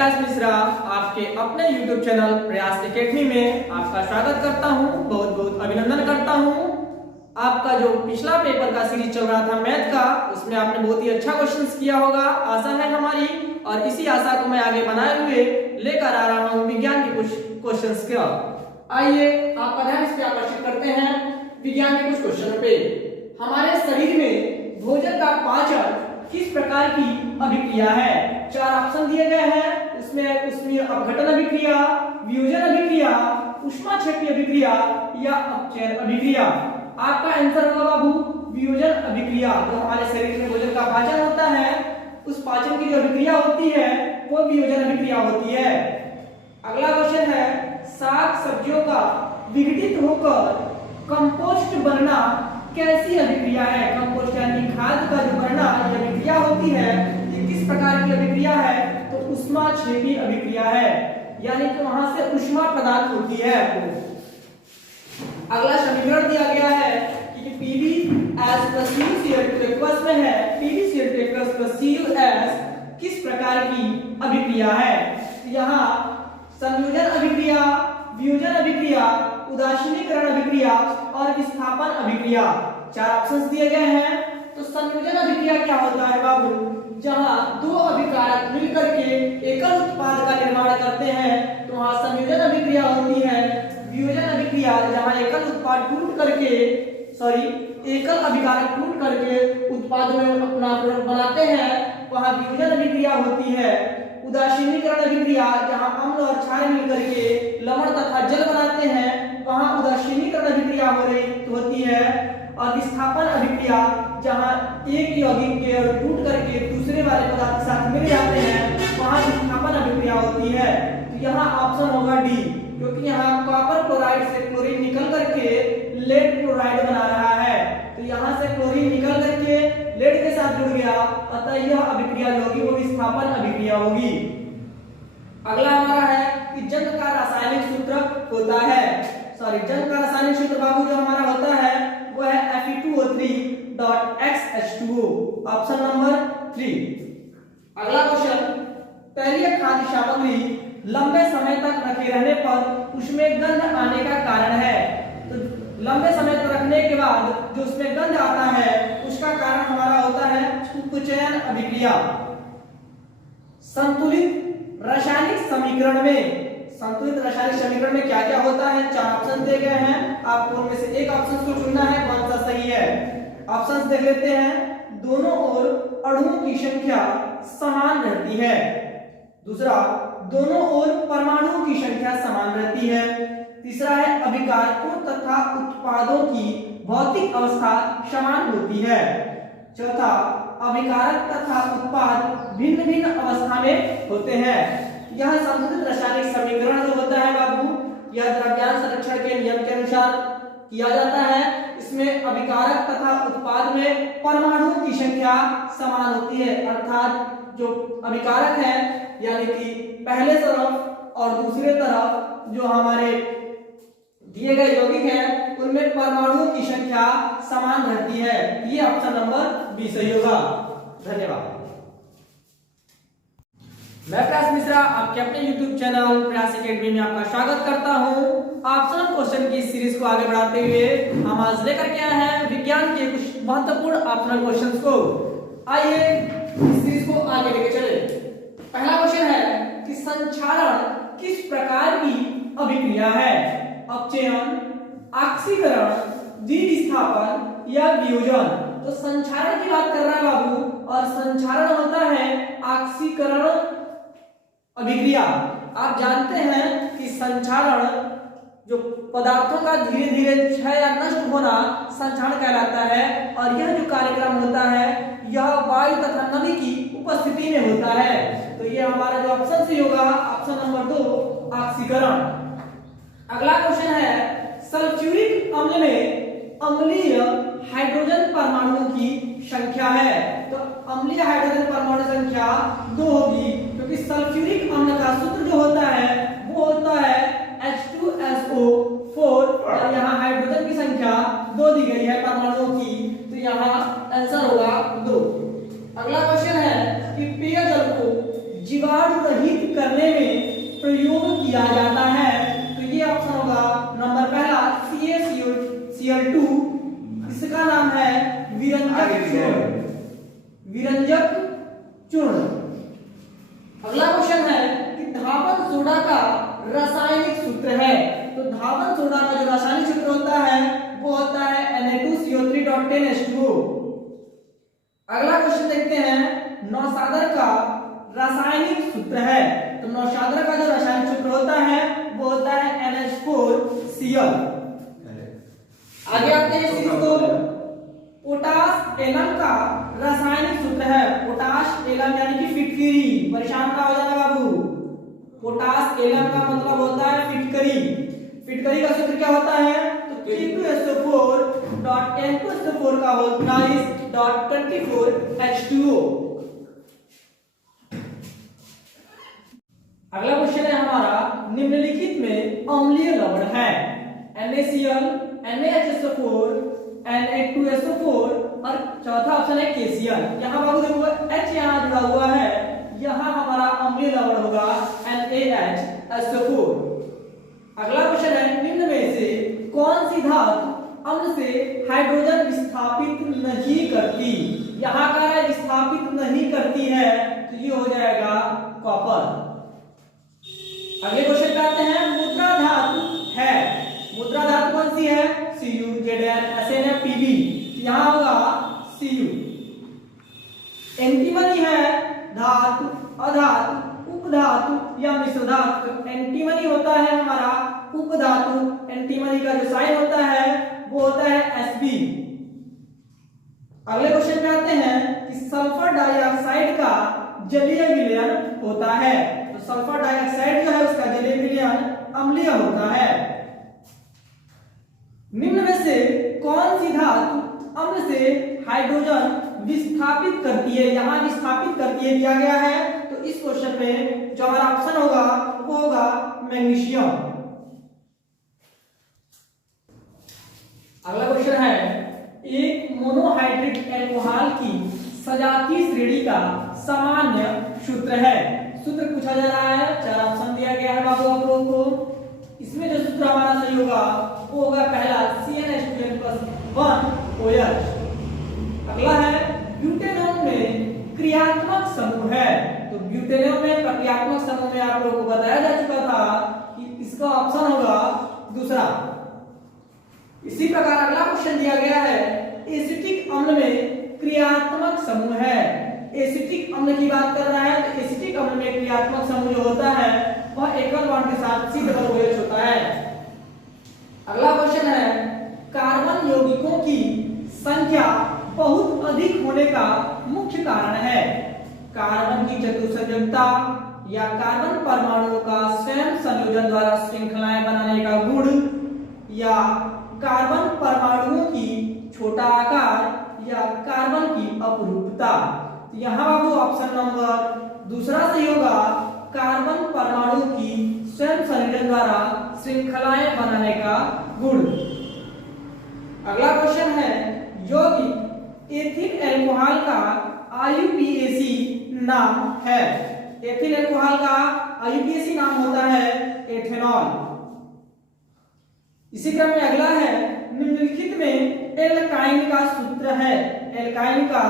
प्रयास मिश्रा आपके अपने YouTube चैनल प्रयास एकेडमी में आपका स्वागत करता हूं, बहुत बहुत अभिनंदन करता हूं। आपका जो पिछला पेपर का सीरीज चल रहा था मैथ का, उसमें आपने बहुत ही अच्छा क्वेश्चंस किया होगा, आशा है हमारी। और इसी आशा को मैं आगे बनाए हुए लेकर आ रहा हूं विज्ञान के कुछ क्वेश्चंस का। आइए आपका ध्यान इस पे आकर्षित करते हैं विज्ञान के कुछ क्वेश्चन पे। हमारे शरीर में भोजन का पाचन किस प्रकार की अभिक्रिया है? चार ऑप्शन दिए गए हैं, उसमें अपघटन अभिक्रिया, वियोजन अभिक्रिया, ऊष्माक्षेपी अभिक्रिया या अपचयन अभिक्रिया। आपका आंसर होगा बाबू वियोजन अभिक्रिया। तो हमारे शरीर में भोजन का पाचन होता है, उस पाचन की जो अभिक्रिया होती है वो वियोजन अभिक्रिया होती है। अगला क्वेश्चन है, साग सब्जियों का विघटित होकर कंपोस्ट बनना कैसी अभिक्रिया है? कंपोस्ट यानी खाद का जो बनना ये अभिक्रिया होती है, ये किस प्रकार की अभिक्रिया है? तो ऊष्माक्षेपी अभिक्रिया है, यानी कि वहां से ऊष्मा प्राप्त होती है आपको। अगला समीकरण दिया गया है कि PbCl2 एक्वस में है PbCl2 किस प्रकार की अभिक्रिया है? यहाँ संयोजन अभिक्रिया, वियोजन अभिक्रिया, उदासीनीकरण अभिक्रिया और विस्थापन अभिक्रिया, चार ऑप्शंस दिए गए हैं। तो संयोजन अभिक्रिया क्या होता है बाबू? जहां दो अभिकारक मिलकर के एकल उत्पाद का निर्माण करते हैं तो वहां संयोजन अभिक्रिया होती है। वियोजन अभिक्रिया जहां एकल अभिकारक टूट करके उत्पाद में अपना प्रोडक्ट बनाते हैं वहां वियोजन अभिक्रिया होती है। उदासीनीकरण अभिक्रिया जहां अम्ल और क्षार मिलकर के लवण तथा जल बनाते हैं वहां उदासीनीकरण अभिक्रिया होती है। और विस्थापन अभिक्रिया जहां एक यौगिक के टूट करके दूसरे वाले पदार्थ के साथ मिल जाते हैं वहां विस्थापन अभिक्रिया होती है। तो यहाँ ऑप्शन होगा डी, क्योंकि यहाँ कॉपर क्लोराइड से क्लोरीन निकल करके लेड क्लोराइड बना रहा है। तो यहाँ से क्लोरीन निकल करके लेड के साथ जुड़ गया, अतः यह अभिक्रिया जो होगी वो विस्थापन अभिक्रिया होगी। अगला हमारा है कि जंग का रासायनिक सूत्र होता है, जंग का रासायनिक सूत्र बाबू जो हमारा होता है वो है Fe2O3.XH2O, ऑप्शन नंबर 3। अगला क्वेश्चन, तैलीय खाद्य सामग्री लंबे समय तक रखे रहने पर उसमें गंध आने का कारण है। तो लंबे समय तक रखने के बाद जो उसमें गंध आता है उसका कारण हमारा होता है उपचयन अभिक्रिया। संतुलित रासायनिक समीकरण में क्या क्या होता है? चार ऑप्शन दिए गए हैं, आपको उनमें से एक ऑप्शन को चुनना है, कौन सा सही है। ऑप्शंस देख लेते हैं। दोनों ओर अणुओं की संख्या समान रहती है। दूसरा, दोनों ओर परमाणुओं की संख्या समान रहती है। तीसरा है अभिकारकों तथा उत्पादों की भौतिक अवस्था समान होती है। चौथा, अभिकारक तथा उत्पाद भिन्न भिन्न अवस्था में होते हैं। यह संतुलित रासायनिक समीकरण जो होता है बाबू, यह द्रव्यांश संरक्षण के नियम के अनुसार किया जाता है। इसमें अभिकारक तथा उत्पाद में परमाणुओं की संख्या समान होती है, अर्थात जो अभिकारक है यानी कि पहले तरफ और दूसरे तरफ जो हमारे दिए गए यौगिक हैं उनमें परमाणुओं की संख्या समान रहती है। ये ऑप्शन नंबर बी सही होगा। धन्यवाद। मैं प्रयास मिश्रा आपके अपने YouTube चैनल प्रयास एकेडमी में आपका स्वागत करता हूं। ऑप्शनल क्वेश्चन की इस सीरीज को आगे बढ़ाते हुए हम आज लेकर के आए हैं विज्ञान के कुछ महत्वपूर्ण ऑप्शनल क्वेश्चंस को। आइए इस सीरीज को आगे लेके चले। पहला क्वेश्चन है कि संक्षारण किस प्रकार की अभिक्रिया है? अपचयन, ऑक्सीकरण, द्विविस्थापन या वियोजन? तो संक्षारण की बात कर रहा है बाबू, और संक्षारण होता है ऑक्सीकरण अभिक्रिया। आप जानते हैं कि संक्षारण जो पदार्थों का धीरे धीरे क्षय या नष्ट होना संक्षारण कहलाता है, और यह जो कार्यक्रम होता है यह वायु तथा नमी की उपस्थिति में होता है। तो ये हमारा जो ऑप्शन सही होगा ऑप्शन नंबर 2 ऑक्सीकरण। अगला क्वेश्चन है, सल्फ्यूरिक अम्ल में अम्लीय हाइड्रोजन परमाणुओं की संख्या है। तो अम्लीय हाइड्रोजन परमाणु संख्या 2 होगी, क्योंकि सल्फ्यूरिक अम्ल का सूत्र जो होता है वो होता है H2SO4 और यहाँ हाइड्रोजन की संख्या 2 दी गई है परमाणुओं की, तो यहाँ आंसर होगा 2। अगला क्वेश्चन है कि पेयजल को जीवाणु रहित करने में प्रयोग किया जाता है। तो ये ऑप्शन होगा नंबर पहला CaCl2, इसका नाम है विरंजक चूर्ण। विरंजक चूर्ण। अगला क्वेश्चन है कि धावन सोडा का रासायनिक सूत्र है। तो धावन सोडा का जो रासायनिक सूत्र होता है वो होता है Na2CO3.10H2O। अगला क्वेश्चन देखते हैं, नौशादर का रासायनिक सूत्र है। तो नौशादर का जो रासायनिक सूत्र होता है वो होता है NH4Cl। आगे आते हैं सीरीज को, पोटास एलम का रासायनिक सूत्र है। पोटास एलम यानी कि फिटकरी, परेशान का हो जाना बाबू। पोटास एलम का मतलब होता है फिटकरी। फिटकरी का सूत्र क्या होता है? तो K2SO4.N2SO4 का होल प्राइस .24H2O। अगला क्वेश्चन है हमारा, निम्नलिखित में अम्लीय लवण है NaCl, NaHSO4, Na2SO4 और चौथा ऑप्शन है KCl। यहाँ बाबू देखो H यहाँ जुड़ा हुआ है, यहाँ हमारा अम्लीय लवण होगा NaHSO4। अगला क्वेश्चन है, निम्न में से कौन सी धातु अम्ल से हाइड्रोजन विस्थापित नहीं करती? यहाँ का है विस्थापित नहीं करती है, तो ये हो जाएगा कॉपर। अगले क्वेश्चन पे आते हैं, मुद्रा धातु है। मुद्रा धातु कौन सी है? Cu, Zn, SnFPb। यहाँ होगा Cu। एंटीमनी है धातु, अधातु, उपधातु या मिश्र धातु। एंटीमनी होता है हमारा उपधातु। एंटीमनी का जो साइन होता है वो होता है Sb। अगले क्वेश्चन पे आते हैं कि सल्फर डाइऑक्साइड का जलीय विलयन होता है। तो सल्फर डाइऑक्साइड जो है उसका जलीय विलयन अम्लीय होता है। निम्न में से कौन सी धातु अम्ल से हाइड्रोजन विस्थापित करती है? यहाँ विस्थापित करती है दिया गया है, तो इस क्वेश्चन में जो हमारा ऑप्शन होगा वो होगा मैग्नीशियम। अगला क्वेश्चन है, एक मोनोहाइड्रिक एल्कोहल की सजातीय श्रेणी का सामान्य सूत्र है। सूत्र पूछा जा रहा है, चार ऑप्शन दिया गया है बाबू आप लोगों को। इसमें जो सूत्र हमारा सही होगा वो होगा पहला CnH2n+1OH। अगला है, ब्यूटेनॉन में क्रियात्मक समूह है। तो ब्यूटेनॉन में प्रक्रियात्मक समूह में आप लोगों को बताया जा चुका था कि इसका ऑप्शन होगा दूसरा। इसी प्रकार अगला क्वेश्चन दिया गया है, एसिटिक अम्ल में क्रियात्मक समूह है। एसिटिक अम्ल की बात कर रहा है, तो एसिटिक अम्ल में क्रियात्मक समूह जो होता है वह एकल बॉन्ड के साथ C-OH होता है। अगला क्वेश्चन है, कार्बन यौगिकों की संख्या बहुत अधिक होने का मुख्य कारण है। कार्बन की चतुस्संयोजकता या कार्बन परमाणुओं का स्वयं संयोजन द्वारा श्रृंखलाएं बनाने का गुण, या कार्बन परमाणुओं की छोटा आकार, या कार्बन की अपरूपता। यहाँ बाबू ऑप्शन नंबर दूसरा सही होगा, कार्बन परमाणु की स्वयं संयोजन द्वारा श्रृंखलाएं बनाने का गुण। अगला क्वेश्चन है, यौगिक एथिल अल्कोहल का IUPAC नाम है। एथिल अल्कोहल का IUPAC नाम होता है एथेनॉल। इसी क्रम में अगला है, निम्नलिखित में एल्काइन का सूत्र है। एल्काइन का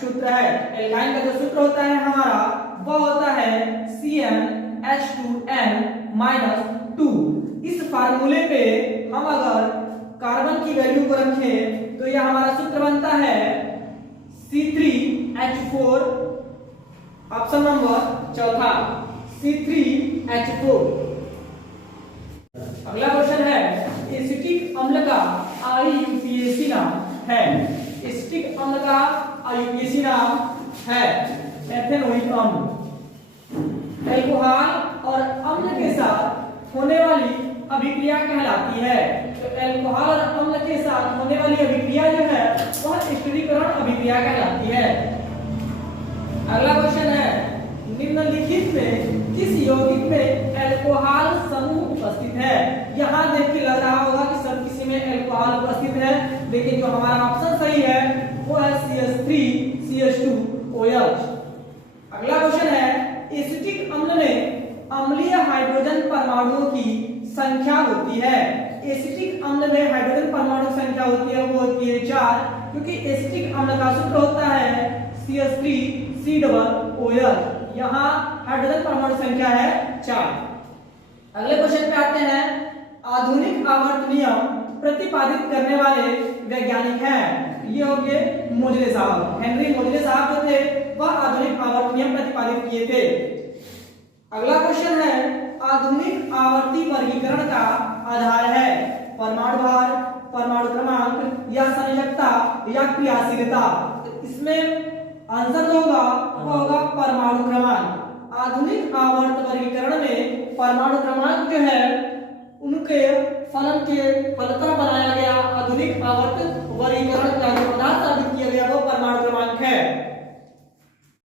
सूत्र है, एल्काइन का जो सूत्र होता है हमारा वो होता है CnH2n-2। इस फार्मूले पे हम अगर कार्बन की वैल्यू को रखें तो यह हमारा सूत्र बनता है C3H4। ऑप्शन नंबर चौथा C3H4। अगला क्वेश्चन है, एसिटिक अम्ल का IUPAC नाम है। एसिटिक अम्ल का IUPAC नाम है एथेनोइक अम्ल। एल्कोहल और अम्ल के साथ होने वाली अभिक्रिया कहलाती है। तो एल्कोहल और अम्ल के साथ होने वाली अभिक्रिया जो है वह स्थिरीकरण अभिक्रिया कहलाती है। अगला क्वेश्चन है, निम्नलिखित में किस यौगिक में एल्कोहल समूह उपस्थित है? यहाँ देख के लग रहा होगा कि सब किसी में एल्कोहल उपस्थित है, लेकिन जो हमारा ऑप्शन सही है वो है CH3CH2OH। अगला क्वेश्चन है, एसिटिक अम्ल में अम्लीय हाइड्रोजन परमाणुओं की संख्या होती है। एसिटिक अम्ल में हाइड्रोजन परमाणु संख्या होती है वो होती है 4, क्योंकि एसिटिक अम्ल का सूत्र होता है CH3COOH। यहाँ हाइड्रोजन परमाणु संख्या है 4। अगले क्वेश्चन पे आते हैं। आधुनिक आवर्त नियम प्रतिपादित करने वाले वैज्ञानिक हैं। ये हो गए मोजले साहब, हेनरी मोजले साहब जो थे वह आधुनिक आवर्त नियम प्रतिपादित किए थे। अगला क्वेश्चन है, आधुनिक आवर्ती वर्गीकरण का आधार है परमाणु भार, परमाणु क्रमांक या संयोजकता या क्रियाशीलता। तो इसमें आंसर जो होगा वो होगा परमाणु क्रमांक। आधुनिक आवर्त वर्गीकरण में परमाणु क्रमांक जो है उनके फलन के फलतः बनाया गया आधुनिक आवर्त वर्गीकरण का जो पदार्थ साबित